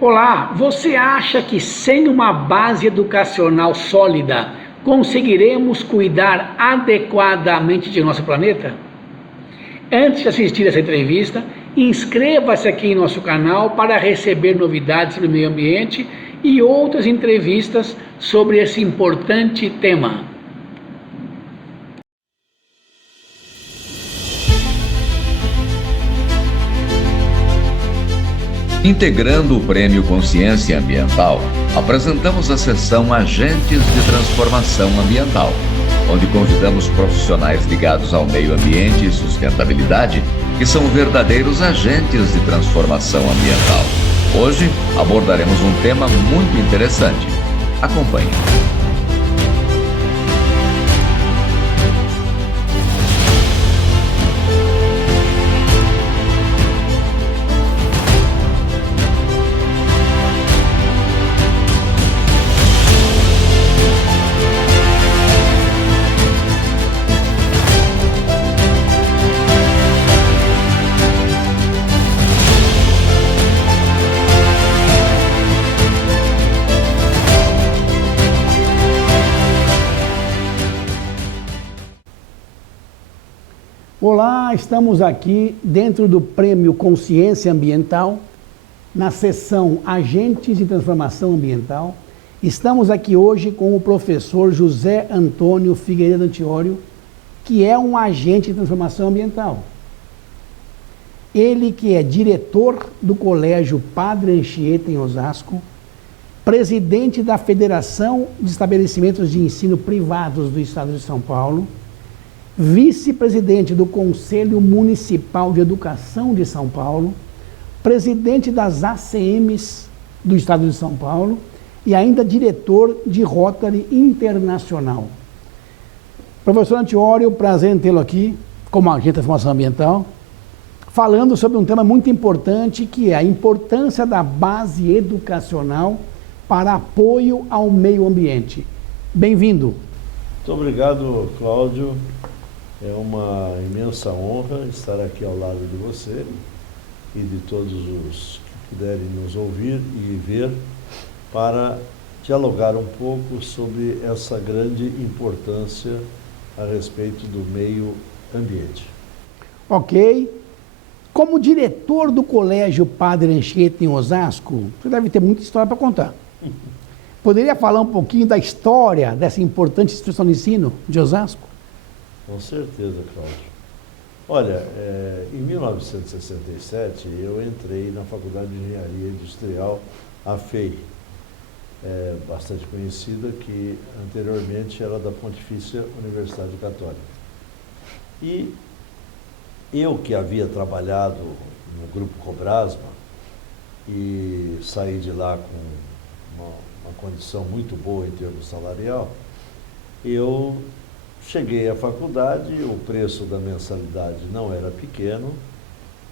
Olá, você acha que sem uma base educacional sólida conseguiremos cuidar adequadamente de nosso planeta? Antes de assistir essa entrevista, inscreva-se aqui em nosso canal para receber novidades sobre o meio ambiente e outras entrevistas sobre esse importante tema. Integrando o Prêmio Consciência Ambiental, apresentamos a sessão Agentes de Transformação Ambiental, onde convidamos profissionais ligados ao meio ambiente e sustentabilidade, que são verdadeiros agentes de transformação ambiental. Hoje abordaremos um tema muito interessante. Acompanhe. Olá, estamos aqui dentro do Prêmio Consciência Ambiental, na seção Agentes de Transformação Ambiental. Estamos aqui hoje com o professor José Antônio Figueiredo Antiório, que é um agente de transformação ambiental. Ele que é diretor do Colégio Padre Anchieta em Osasco, presidente da Federação de Estabelecimentos de Ensino Privados do Estado de São Paulo, vice-presidente do Conselho Municipal de Educação de São Paulo, presidente das ACMs do Estado de São Paulo e ainda diretor de Rotary Internacional. Professor Antiório, prazer em tê-lo aqui como agente de transformação ambiental, falando sobre um tema muito importante, que é a importância da base educacional para apoio ao meio ambiente. Bem-vindo. Muito obrigado, Cláudio. É uma imensa honra estar aqui ao lado de você e de todos os que puderem nos ouvir e ver para dialogar um pouco sobre essa grande importância a respeito do meio ambiente. Ok. Como diretor do Colégio Padre Anchieta em Osasco, você deve ter muita história para contar. Poderia falar um pouquinho da história dessa importante instituição de ensino de Osasco? Com certeza, Cláudio. Olha, em 1967 eu entrei na Faculdade de Engenharia Industrial, a FEI, bastante conhecida, que anteriormente era da Pontifícia Universidade Católica. E eu que havia trabalhado no Grupo Cobrasma e saí de lá com uma condição muito boa em termos salarial, eu cheguei à faculdade, o preço da mensalidade não era pequeno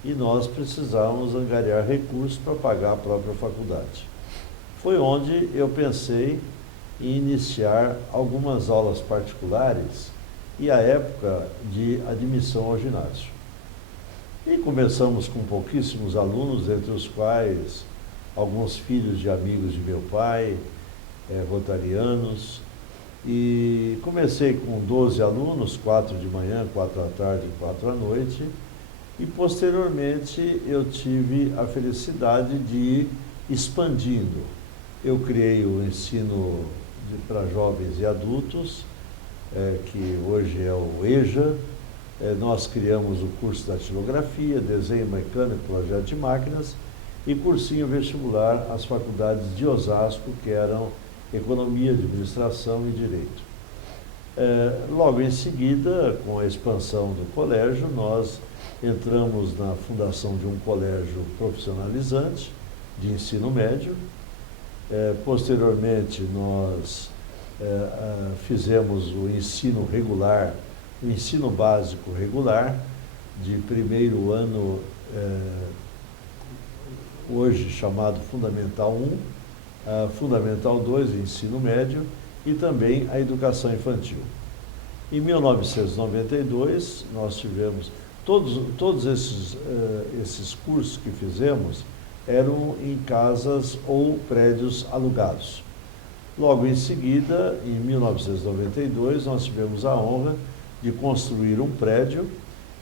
e nós precisávamos angariar recursos para pagar a própria faculdade. Foi onde eu pensei em iniciar algumas aulas particulares e a época de admissão ao ginásio. E começamos com pouquíssimos alunos, entre os quais alguns filhos de amigos de meu pai, rotarianos. E comecei com 12 alunos, 4 de manhã, 4 à tarde e 4 à noite, e posteriormente eu tive a felicidade de ir expandindo. Eu criei o ensino para jovens e adultos, que hoje é o EJA. Nós criamos o curso da datilografia, desenho mecânico, projeto de máquinas e cursinho vestibular às faculdades de Osasco, que eram Economia, Administração e Direito. Logo em seguida, com a expansão do colégio, nós entramos na fundação de um colégio profissionalizante de ensino médio. Posteriormente, nós fizemos o ensino regular, o ensino básico regular, de primeiro ano, hoje chamado Fundamental 1, Fundamental 2, ensino médio, e também a educação infantil. Em 1992, nós tivemos todos esses cursos que fizemos, eram em casas ou prédios alugados. Logo em seguida, em 1992, nós tivemos a honra de construir um prédio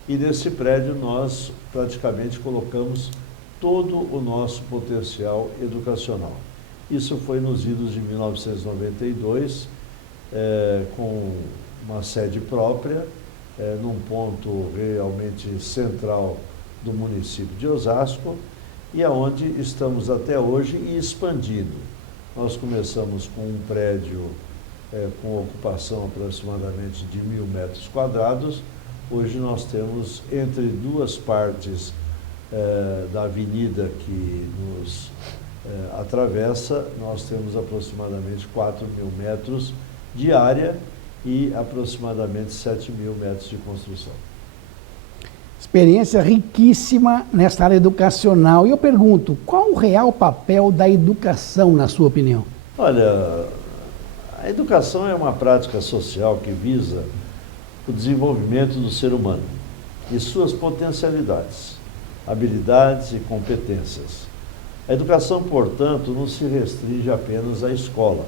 e nesse prédio nós praticamente colocamos todo o nosso potencial educacional. Isso foi nos idos de 1992, com uma sede própria, num ponto realmente central do município de Osasco, e aonde estamos até hoje e expandindo. Nós começamos com um prédio com ocupação aproximadamente de 1.000 metros quadrados. Hoje nós temos entre duas partes da avenida que nos atravessa, nós temos aproximadamente 4.000 metros de área e aproximadamente 7.000 metros de construção. Experiência riquíssima nesta área educacional. E eu pergunto, qual o real papel da educação, na sua opinião? Olha, a educação é uma prática social que visa o desenvolvimento do ser humano e suas potencialidades, habilidades e competências. A educação, portanto, não se restringe apenas à escola.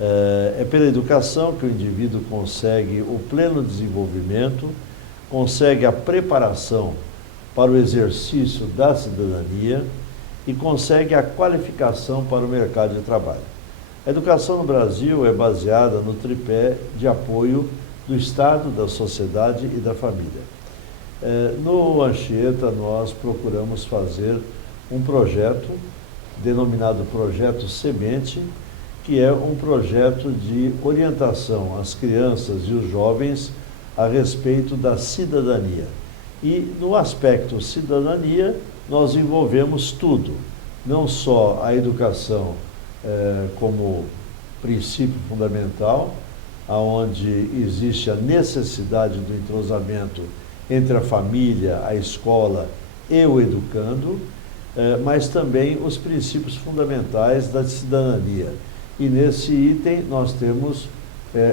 É pela educação que o indivíduo consegue o pleno desenvolvimento, consegue a preparação para o exercício da cidadania e consegue a qualificação para o mercado de trabalho. A educação no Brasil é baseada no tripé de apoio do Estado, da sociedade e da família. No Anchieta, nós procuramos fazer um projeto denominado Projeto Semente, que é um projeto de orientação às crianças e os jovens a respeito da cidadania. E no aspecto cidadania, nós envolvemos tudo, não só a educação como princípio fundamental, onde existe a necessidade do entrosamento entre a família, a escola e o educando, mas também os princípios fundamentais da cidadania. E nesse item nós temos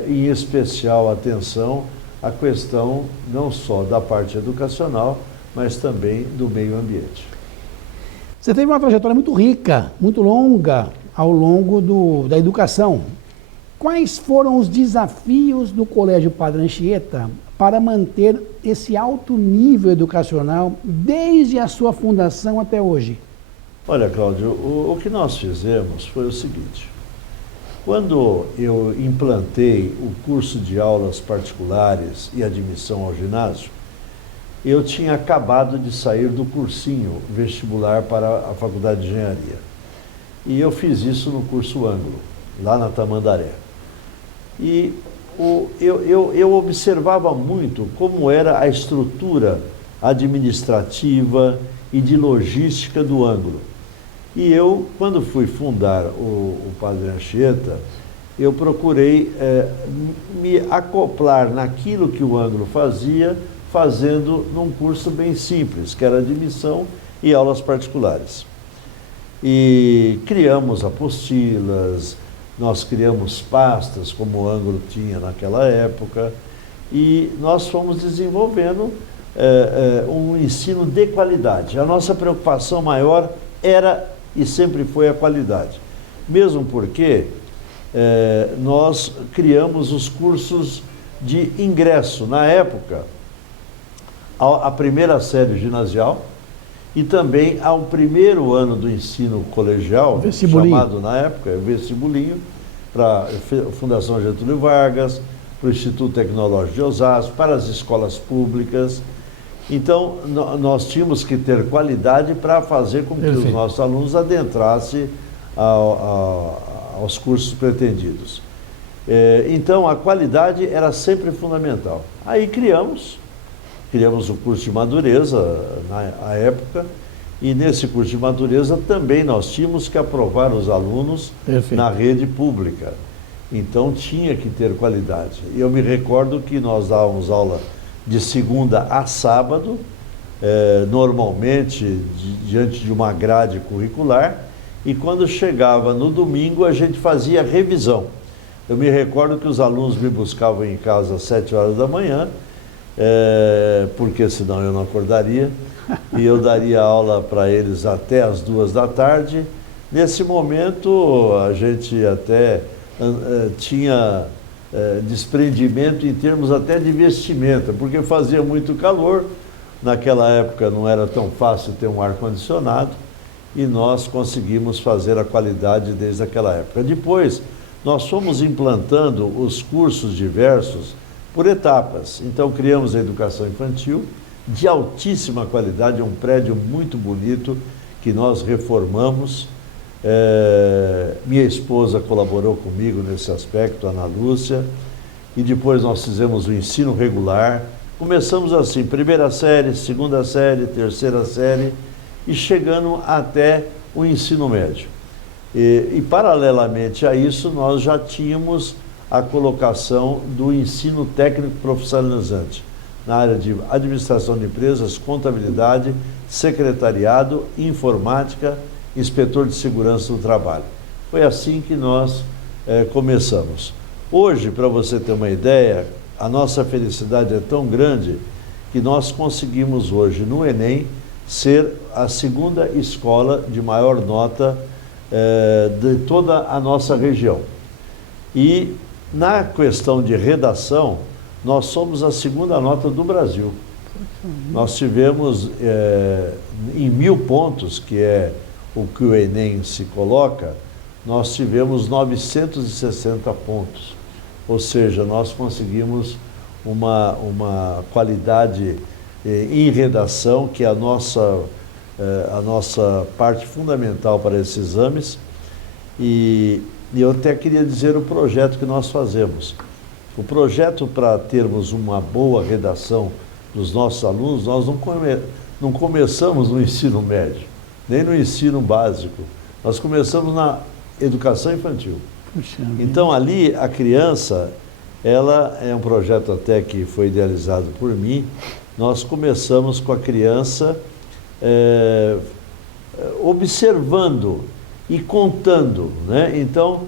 em especial atenção a questão não só da parte educacional, mas também do meio ambiente. Você teve uma trajetória muito rica, muito longa ao longo da educação. Quais foram os desafios do Colégio Padre Anchieta para manter esse alto nível educacional desde a sua fundação até hoje? Olha, Cláudio, o que nós fizemos foi o seguinte. Quando eu implantei o curso de aulas particulares e admissão ao ginásio, eu tinha acabado de sair do cursinho vestibular para a Faculdade de Engenharia. E eu fiz isso no curso Ângulo, lá na Tamandaré. E eu observava muito como era a estrutura administrativa e de logística do Ângulo. E eu, quando fui fundar o Padre Anchieta, eu procurei me acoplar naquilo que o Ângulo fazia, fazendo num curso bem simples, que era admissão e aulas particulares. E criamos apostilas, nós criamos pastas, como o Ângulo tinha naquela época, e nós fomos desenvolvendo um ensino de qualidade. A nossa preocupação maior era e sempre foi a qualidade. Mesmo porque nós criamos os cursos de ingresso, na época, a primeira série ginasial e também ao primeiro ano do ensino colegial, chamado na época vestibulinho, para a Fundação Getúlio Vargas, para o Instituto Tecnológico de Osasco, para as escolas públicas. Então, nós tínhamos que ter qualidade para fazer com que os nossos alunos adentrassem aos cursos pretendidos. Então, a qualidade era sempre fundamental. Aí criamos o curso de madureza na época, e nesse curso de madureza também nós tínhamos que aprovar os alunos na rede pública. Então, tinha que ter qualidade. Eu me recordo que nós dávamos aula de segunda a sábado, normalmente diante de uma grade curricular, e quando chegava no domingo a gente fazia revisão. Eu me recordo que os alunos me buscavam em casa às 7 horas da manhã, porque senão eu não acordaria, e eu daria aula para eles até as 2 da tarde. Nesse momento, a gente até tinha desprendimento em termos até de vestimenta, porque fazia muito calor. Naquela época não era tão fácil ter um ar-condicionado e nós conseguimos fazer a qualidade desde aquela época. Depois, nós fomos implantando os cursos diversos por etapas. Então, criamos a educação infantil de altíssima qualidade, um prédio muito bonito que nós reformamos. Minha esposa colaborou comigo nesse aspecto, Ana Lúcia, e depois nós fizemos o ensino regular. Começamos assim, 1ª série, 2ª série, 3ª série e chegando até o ensino médio. E paralelamente a isso, nós já tínhamos a colocação do ensino técnico profissionalizante na área de administração de empresas, contabilidade, secretariado, informática, inspetor de segurança do trabalho. Foi assim que nós começamos. Hoje, para você ter uma ideia, a nossa felicidade é tão grande que nós conseguimos hoje no Enem ser a 2ª escola de maior nota de toda a nossa região. E na questão de redação, nós somos a 2ª nota do Brasil. Nós tivemos em 1000 pontos, que é o que o Enem se coloca, nós tivemos 960 pontos. Ou seja, nós conseguimos uma qualidade em redação, que é a nossa parte fundamental para esses exames. E eu até queria dizer o projeto que nós fazemos. O projeto para termos uma boa redação dos nossos alunos, nós não começamos no ensino médio, nem no ensino básico. Nós começamos na educação infantil. Então, ali, a criança, ela é um projeto até que foi idealizado por mim. Nós começamos com a criança observando e contando, né? Então,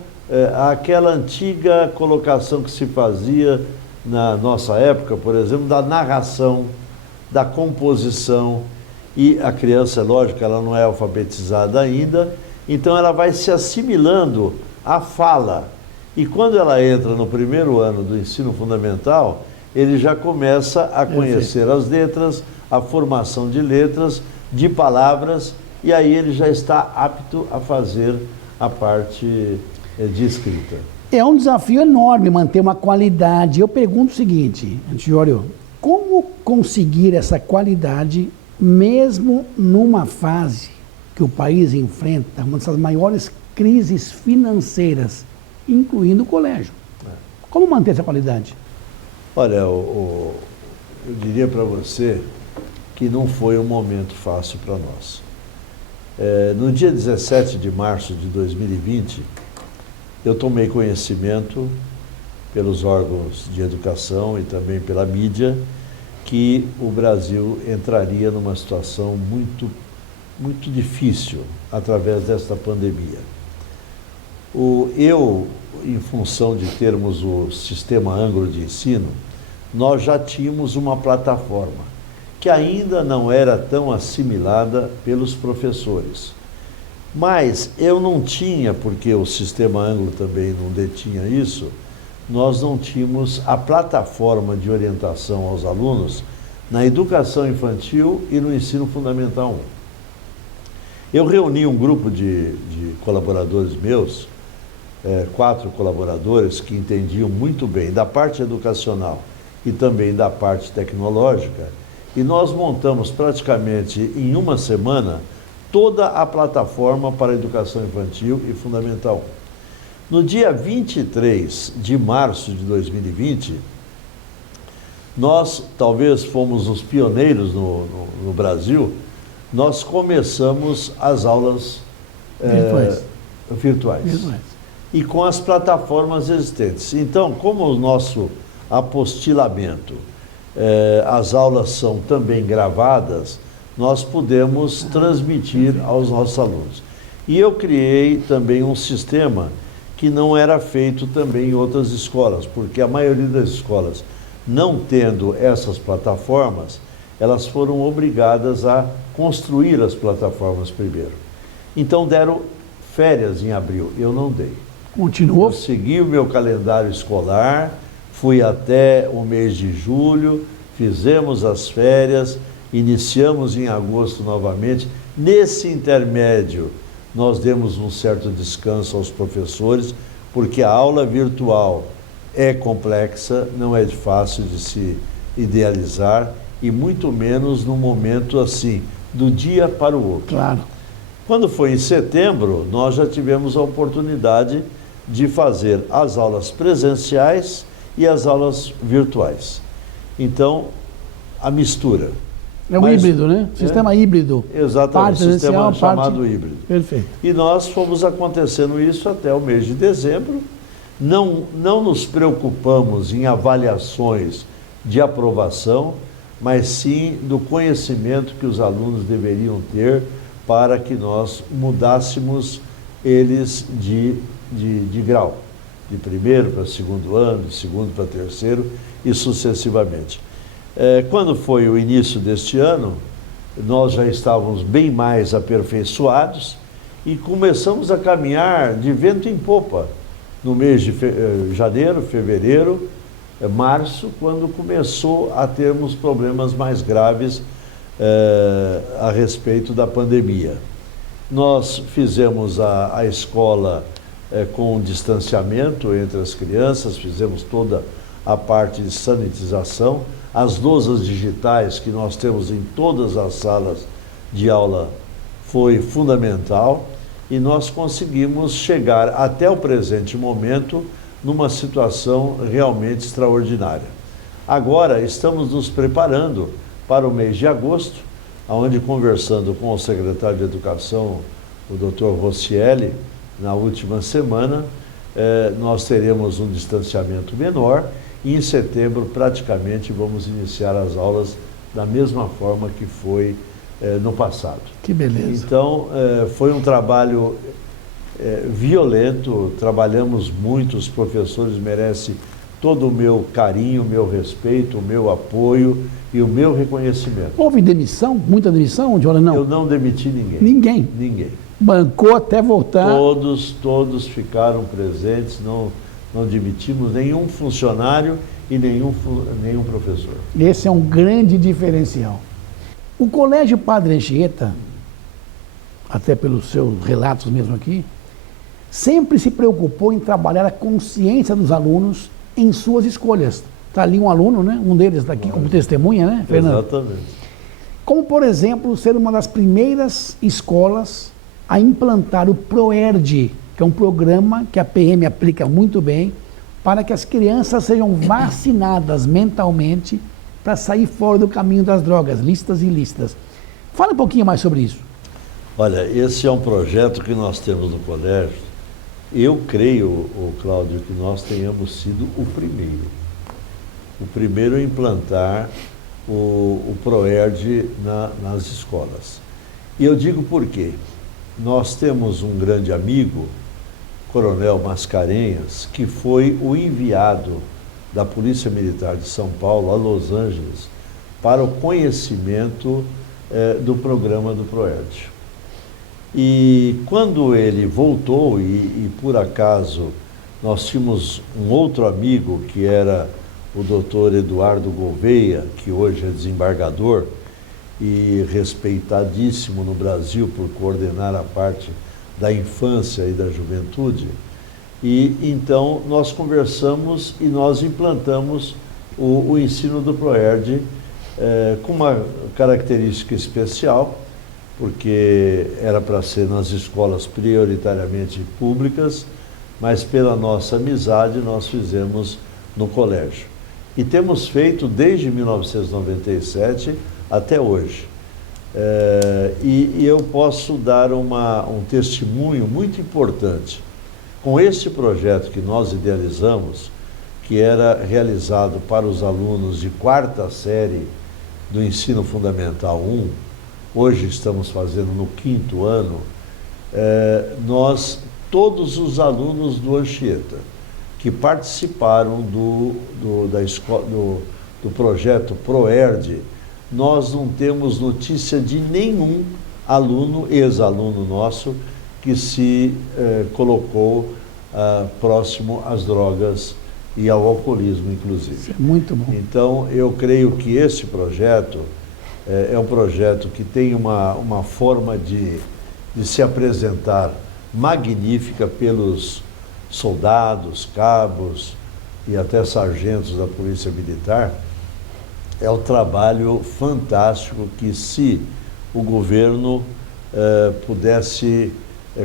aquela antiga colocação que se fazia na nossa época, por exemplo, da narração, da composição, e a criança, lógico, ela não é alfabetizada ainda, então ela vai se assimilando à fala. E quando ela entra no 1º ano do ensino fundamental, ele já começa a conhecer as letras, a formação de letras, de palavras, e aí ele já está apto a fazer a parte de escrita. É um desafio enorme manter uma qualidade. Eu pergunto o seguinte, Antiório, como conseguir essa qualidade mesmo numa fase que o país enfrenta uma das maiores crises financeiras, incluindo o colégio? Como manter essa qualidade? Olha, eu diria para você que não foi um momento fácil para nós. No dia 17 de março de 2020, eu tomei conhecimento pelos órgãos de educação e também pela mídia que o Brasil entraria numa situação muito, muito difícil através desta pandemia. Em função de termos o sistema Ângulo de ensino, nós já tínhamos uma plataforma que ainda não era tão assimilada pelos professores. Mas eu não tinha, porque o sistema Ângulo também não detinha isso, nós não tínhamos a plataforma de orientação aos alunos na educação infantil e no ensino fundamental 1. Eu reuni um grupo de colaboradores meus, 4 colaboradores que entendiam muito bem da parte educacional e também da parte tecnológica, e nós montamos praticamente em uma semana toda a plataforma para a educação infantil e fundamental 1. No dia 23 de março de 2020, nós talvez fomos os pioneiros no Brasil, nós começamos as aulas virtuais. E com as plataformas existentes. Então, como o nosso apostilamento, as aulas são também gravadas, nós pudemos transmitir aos nossos alunos. E eu criei também um sistema que não era feito também em outras escolas, porque a maioria das escolas, não tendo essas plataformas, elas foram obrigadas a construir as plataformas primeiro. Então deram férias em abril, eu não dei. Continuou? Eu segui o meu calendário escolar, fui até o mês de julho, fizemos as férias, iniciamos em agosto novamente. Nesse intermédio, nós demos um certo descanso aos professores, porque a aula virtual é complexa, não é fácil de se idealizar, e muito menos num momento assim, do dia para o outro. Claro. Quando foi em setembro, nós já tivemos a oportunidade de fazer as aulas presenciais e as aulas virtuais. Então, a mistura. É um híbrido, né? Sistema híbrido. Exatamente, parte sistema presencial, chamado parte... híbrido. Perfeito. E nós fomos acontecendo isso até o mês de dezembro. Não nos preocupamos em avaliações de aprovação, mas sim do conhecimento que os alunos deveriam ter para que nós mudássemos eles de grau, de primeiro para segundo ano, de segundo para terceiro e sucessivamente. Quando foi o início deste ano, nós já estávamos bem mais aperfeiçoados e começamos a caminhar de vento em popa no mês de janeiro, fevereiro, março, quando começou a termos problemas mais graves a respeito da pandemia. Nós fizemos a escola com distanciamento entre as crianças, fizemos toda a parte de sanitização, as lousas digitais que nós temos em todas as salas de aula foi fundamental e nós conseguimos chegar até o presente momento numa situação realmente extraordinária. Agora estamos nos preparando para o mês de agosto, onde, conversando com o secretário de Educação, o Dr. Rossielli, na última semana, nós teremos um distanciamento menor e em setembro praticamente vamos iniciar as aulas da mesma forma que foi no passado. Que beleza. Então, foi um trabalho violento, trabalhamos muito, os professores merecem todo o meu carinho, o meu respeito, o meu apoio e o meu reconhecimento. Houve demissão? Muita demissão, Joana? Não. Eu não demiti ninguém. Ninguém? Ninguém. Bancou até voltar? Todos ficaram presentes, não demitimos nenhum funcionário e nenhum professor. Esse é um grande diferencial. O Colégio Padre Anchieta, até pelos seus relatos mesmo aqui, sempre se preocupou em trabalhar a consciência dos alunos em suas escolhas. Está ali um aluno, né? Um deles está aqui como testemunha, né, Fernando? Exatamente. Como, por exemplo, ser uma das primeiras escolas a implantar o ProERD, que é um programa que a PM aplica muito bem, para que as crianças sejam vacinadas mentalmente para sair fora do caminho das drogas, listas e listas. Fala um pouquinho mais sobre isso. Olha, esse é um projeto que nós temos no colégio. Eu creio, Cláudio, que nós tenhamos sido o primeiro a implantar o ProERD nas escolas. E eu digo por quê. Nós temos um grande amigo, Coronel Mascarenhas, que foi o enviado da Polícia Militar de São Paulo a Los Angeles para o conhecimento do programa do ProERD. E quando ele voltou, e por acaso nós tínhamos um outro amigo que era o doutor Eduardo Gouveia, que hoje é desembargador e respeitadíssimo no Brasil por coordenar a parte da infância e da juventude. E então nós conversamos e nós implantamos o ensino do ProERD com uma característica especial, porque era para ser nas escolas prioritariamente públicas, mas pela nossa amizade nós fizemos no colégio. E temos feito desde 1997 até hoje. E eu posso dar um testemunho muito importante. Com este projeto que nós idealizamos, que era realizado para os alunos de 4ª série do Ensino Fundamental 1, hoje estamos fazendo no 5º ano, todos os alunos do Anchieta que participaram do projeto ProERD nós não temos notícia de nenhum aluno, ex-aluno nosso, que se colocou próximo às drogas e ao alcoolismo, inclusive. Isso é muito bom. Então, eu creio que esse projeto é um projeto que tem uma forma de se apresentar magnífica pelos soldados, cabos e até sargentos da Polícia Militar. É um trabalho fantástico que, se o governo pudesse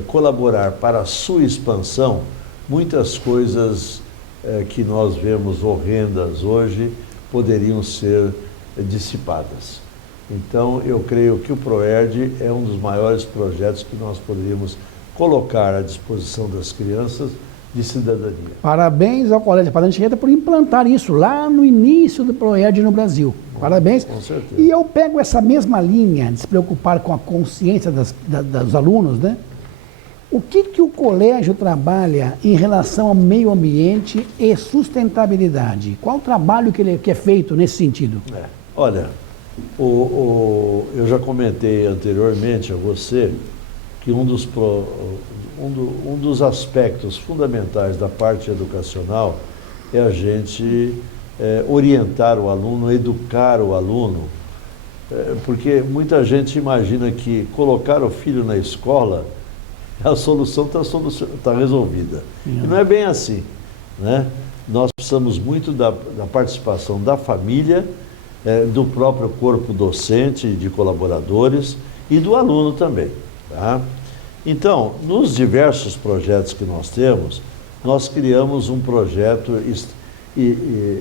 colaborar para a sua expansão, muitas coisas que nós vemos horrendas hoje poderiam ser dissipadas. Então, eu creio que o ProERD é um dos maiores projetos que nós poderíamos colocar à disposição das crianças de cidadania. Parabéns ao Colégio Padre Anchieta por implantar isso lá no início do ProERD no Brasil. Parabéns. Com certeza. E eu pego essa mesma linha de se preocupar com a consciência dos alunos, né? O que o colégio trabalha em relação ao meio ambiente e sustentabilidade? Qual o trabalho que é feito nesse sentido? Olha, eu já comentei anteriormente a você que um dos aspectos fundamentais da parte educacional é a gente orientar o aluno, educar o aluno, porque muita gente imagina que colocar o filho na escola, a solução está resolvida. E não é bem assim, né? Nós precisamos muito da participação da família, do próprio corpo docente, de colaboradores e do aluno também. Tá? Então, nos diversos projetos que nós temos, nós criamos um projeto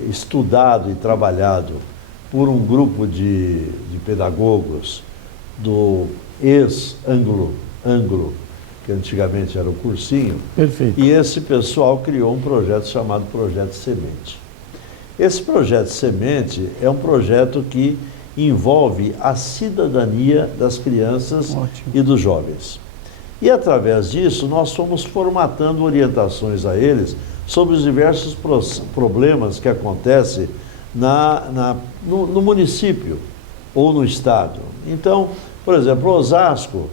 estudado e trabalhado por um grupo de pedagogos do ex-Anglo, que antigamente era o cursinho. Perfeito. E esse pessoal criou um projeto chamado Projeto Semente. Esse Projeto Semente é um projeto que envolve a cidadania das crianças e dos jovens. E, através disso, nós fomos formatando orientações a eles sobre os diversos problemas que acontecem no município ou no estado. Então, por exemplo, Osasco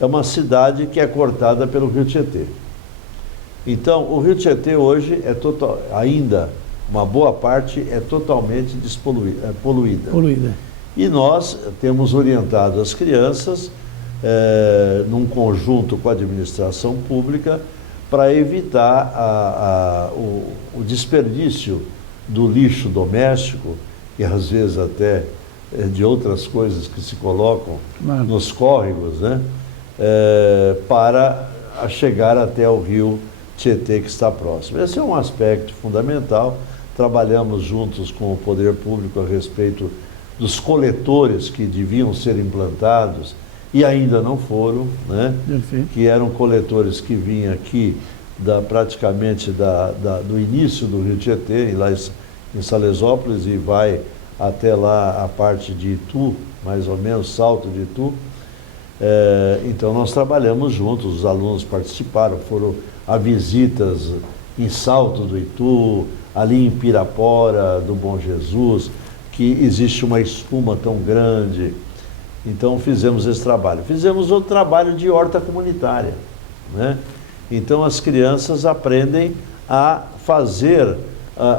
é uma cidade que é cortada pelo Rio Tietê. Então, o Rio Tietê hoje ainda uma boa parte é totalmente poluída. E nós temos orientado as crianças, num conjunto com a administração pública, para evitar o desperdício do lixo doméstico e, às vezes, até de outras coisas que se colocam nos córregos, né? Para chegar até o rio Tietê, que está próximo. Esse é um aspecto fundamental. Trabalhamos juntos com o poder público a respeito dos coletores que deviam ser implantados e ainda não foram, né? Que eram coletores que vinham aqui praticamente do início do rio Tietê, lá em Salesópolis, e vai até lá a parte de Itu, mais ou menos, Salto de Itu. Então nós trabalhamos juntos, os alunos participaram, foram a visitas em Salto do Itu, ali em Pirapora do Bom Jesus, que existe uma espuma tão grande. Então fizemos esse trabalho. Fizemos outro trabalho de horta comunitária, né? Então as crianças aprendem a fazer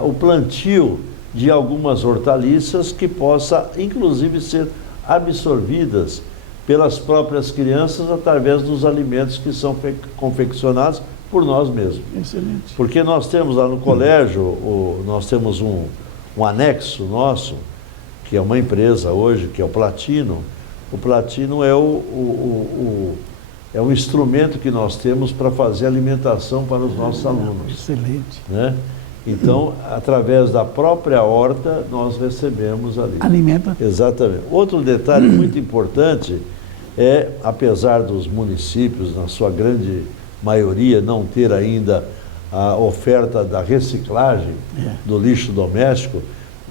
o plantio de algumas hortaliças que possa, inclusive, ser absorvidas pelas próprias crianças através dos alimentos que são confeccionados por nós mesmos. Excelente. Porque nós temos lá no colégio, nós temos um anexo nosso, que é uma empresa hoje, que é o Platino. O Platino é um instrumento que nós temos para fazer alimentação para os nossos alunos. Excelente. Né? Então, através da própria horta, nós recebemos ali. Alimenta. Exatamente. Outro detalhe muito importante é, apesar dos municípios, na sua grande maioria, não ter ainda a oferta da reciclagem do lixo doméstico,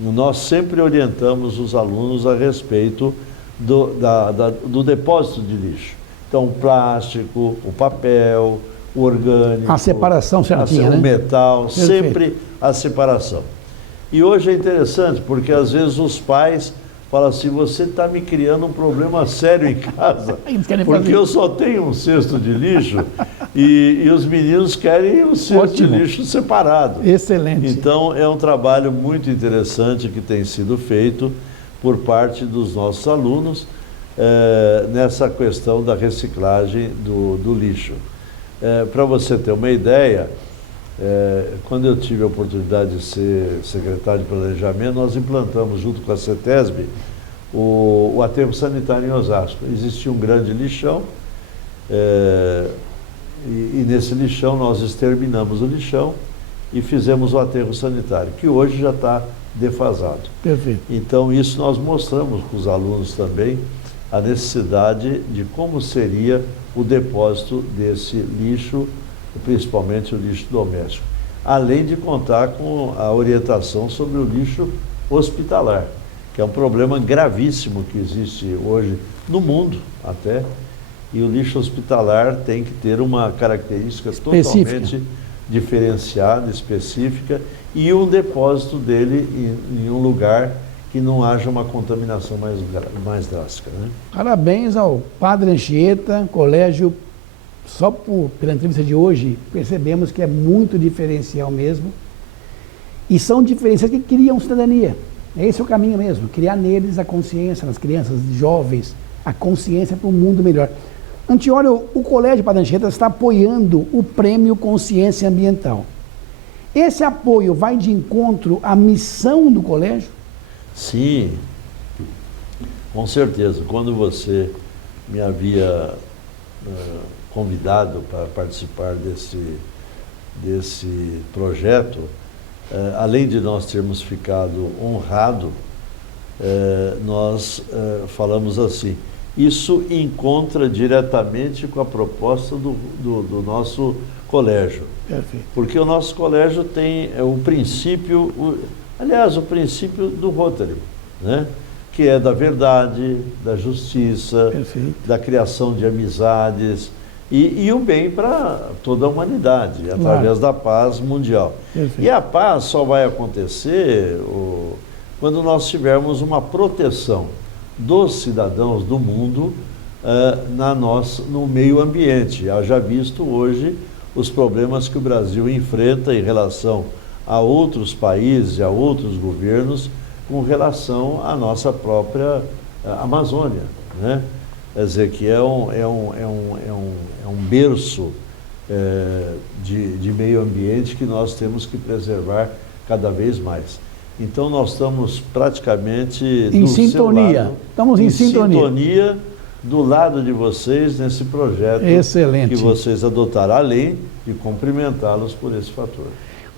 nós sempre orientamos os alunos a respeito do depósito de lixo. Então, o plástico, o papel, o orgânico... A separação certinha, né? O metal, Perfeito. sempre a separação. E hoje é interessante, porque às vezes os pais fala assim, você está me criando um problema sério em casa, Eles querem porque fazer. eu só tenho um cesto de lixo e os meninos querem o cesto de lixo separado. Excelente. Então, é um trabalho muito interessante que tem sido feito por parte dos nossos alunos nessa questão da reciclagem do lixo. Para você ter uma ideia, quando eu tive a oportunidade de ser secretário de Planejamento, nós implantamos, junto com a CETESB, o aterro sanitário em Osasco. Existia um grande lixão, e nesse lixão nós exterminamos o lixão e fizemos o aterro sanitário, que hoje já está defasado. Perfeito. Então, isso nós mostramos para os alunos também, a necessidade de como seria o depósito desse lixo, principalmente o lixo doméstico, além de contar com a orientação sobre o lixo hospitalar, que é um problema gravíssimo que existe hoje no mundo até, e o lixo hospitalar tem que ter uma característica totalmente diferenciada, específica, e um depósito dele em um lugar que não haja uma contaminação mais drástica, né? Parabéns ao Padre Anchieta, colégio. Só pela entrevista de hoje, percebemos que é muito diferencial mesmo. E são diferenças que criam cidadania. Esse é o caminho mesmo, criar neles a consciência, nas crianças, jovens, a consciência para um mundo melhor. Antiório, o Colégio Padre Anchieta está apoiando o Prêmio Consciência Ambiental. Esse apoio vai de encontro à missão do colégio? Sim, com certeza. Quando você me havia convidado para participar desse projeto, além de nós termos ficado honrado, nós falamos assim, isso encontra diretamente com a proposta do nosso colégio. Perfeito. Porque o nosso colégio tem o princípio, o princípio do Rotary, né? Que é da verdade, da justiça, Perfeito. da criação de amizades e o bem para toda a humanidade, Claro. através da paz mundial. Perfeito. E a paz só vai acontecer quando nós tivermos uma proteção dos cidadãos do mundo no meio ambiente. Haja visto hoje os problemas que o Brasil enfrenta em relação a outros países, a outros governos, com relação à nossa própria Amazônia, né? Quer dizer, que é um berço de meio ambiente que nós temos que preservar cada vez mais. Então, nós estamos praticamente em sintonia. Lado, Estamos em sintonia do lado de vocês nesse projeto. Excelente. Que vocês adotaram, além de cumprimentá-los por esse fator.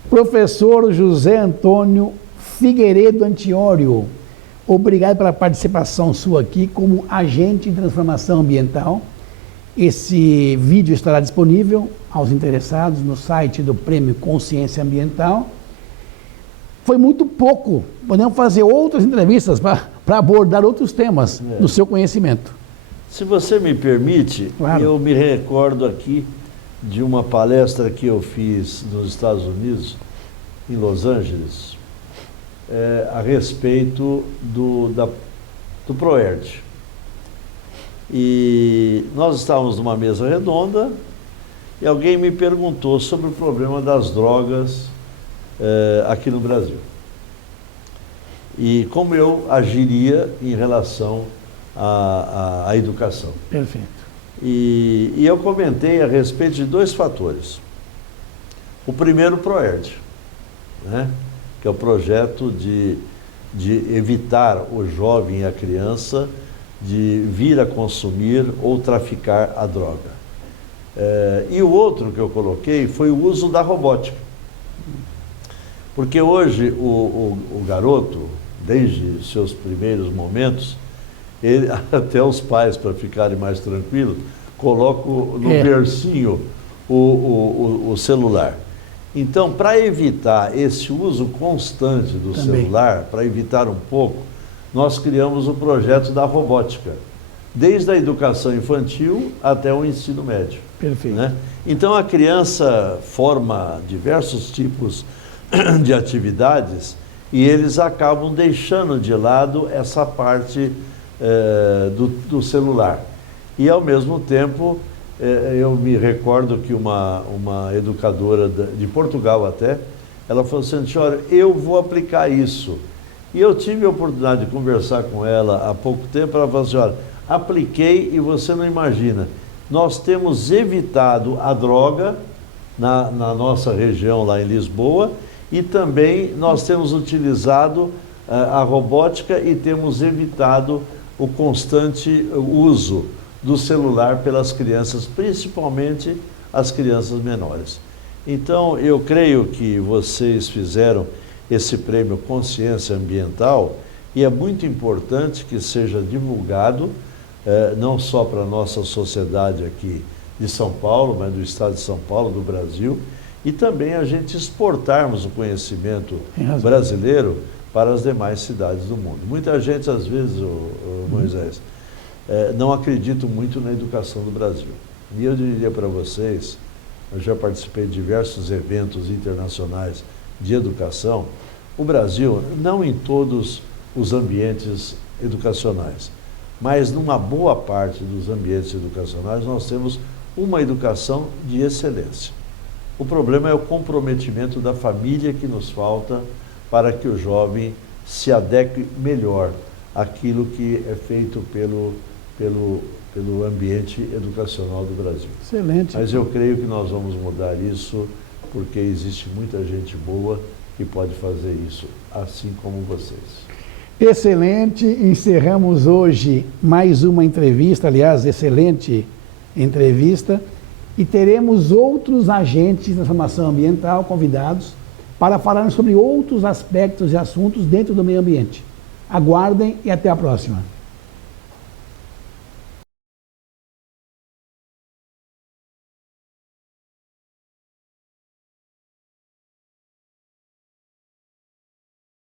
Professor José Antônio Figueiredo Antiório, obrigado pela participação sua aqui como agente de transformação ambiental. Esse vídeo estará disponível aos interessados no site do Prêmio Consciência Ambiental. Foi muito pouco, podemos fazer outras entrevistas para abordar outros temas do seu conhecimento. Se você me permite, Claro. Eu me recordo aqui de uma palestra que eu fiz nos Estados Unidos, em Los Angeles, a respeito do ProERD. E nós estávamos numa mesa redonda e alguém me perguntou sobre o problema das drogas aqui no Brasil. E como eu agiria em relação à educação. Perfeito. E eu comentei a respeito de dois fatores. O primeiro, o ProERD, né? Que é o projeto de evitar o jovem e a criança de vir a consumir ou traficar a droga. E o outro que eu coloquei foi o uso da robótica. Porque hoje o garoto, desde seus primeiros momentos, até os pais, para ficarem mais tranquilos, colocam no bercinho o celular. Então, para evitar esse uso constante do celular, para evitar um pouco, nós criamos o projeto da robótica, desde a educação infantil até o ensino médio. Perfeito. Né? Então, a criança forma diversos tipos de atividades e eles acabam deixando de lado essa parte do celular. E, ao mesmo tempo, eu me recordo que uma educadora de Portugal até, ela falou assim, senhora, eu vou aplicar isso. E eu tive a oportunidade de conversar com ela há pouco tempo, ela falou assim, olha, apliquei e você não imagina, nós temos evitado a droga na nossa região lá em Lisboa e também nós temos utilizado a robótica e temos evitado o constante uso do celular pelas crianças, principalmente as crianças menores. Então, eu creio que vocês fizeram esse prêmio Consciência Ambiental e é muito importante que seja divulgado, não só para a nossa sociedade aqui de São Paulo, mas do estado de São Paulo, do Brasil, e também a gente exportarmos o conhecimento brasileiro para as demais cidades do mundo. Muita gente, às vezes, Moisés, não acredita muito na educação do Brasil. E eu diria para vocês, eu já participei de diversos eventos internacionais de educação, o Brasil, não em todos os ambientes educacionais, mas numa boa parte dos ambientes educacionais nós temos uma educação de excelência. O problema é o comprometimento da família que nos falta para que o jovem se adeque melhor àquilo que é feito pelo ambiente educacional do Brasil. Excelente. Mas eu creio que nós vamos mudar isso porque existe muita gente boa que pode fazer isso, assim como vocês. Excelente. Encerramos hoje mais uma entrevista, aliás, excelente entrevista, e teremos outros agentes de transformação ambiental convidados para falar sobre outros aspectos e assuntos dentro do meio ambiente. Aguardem e até a próxima.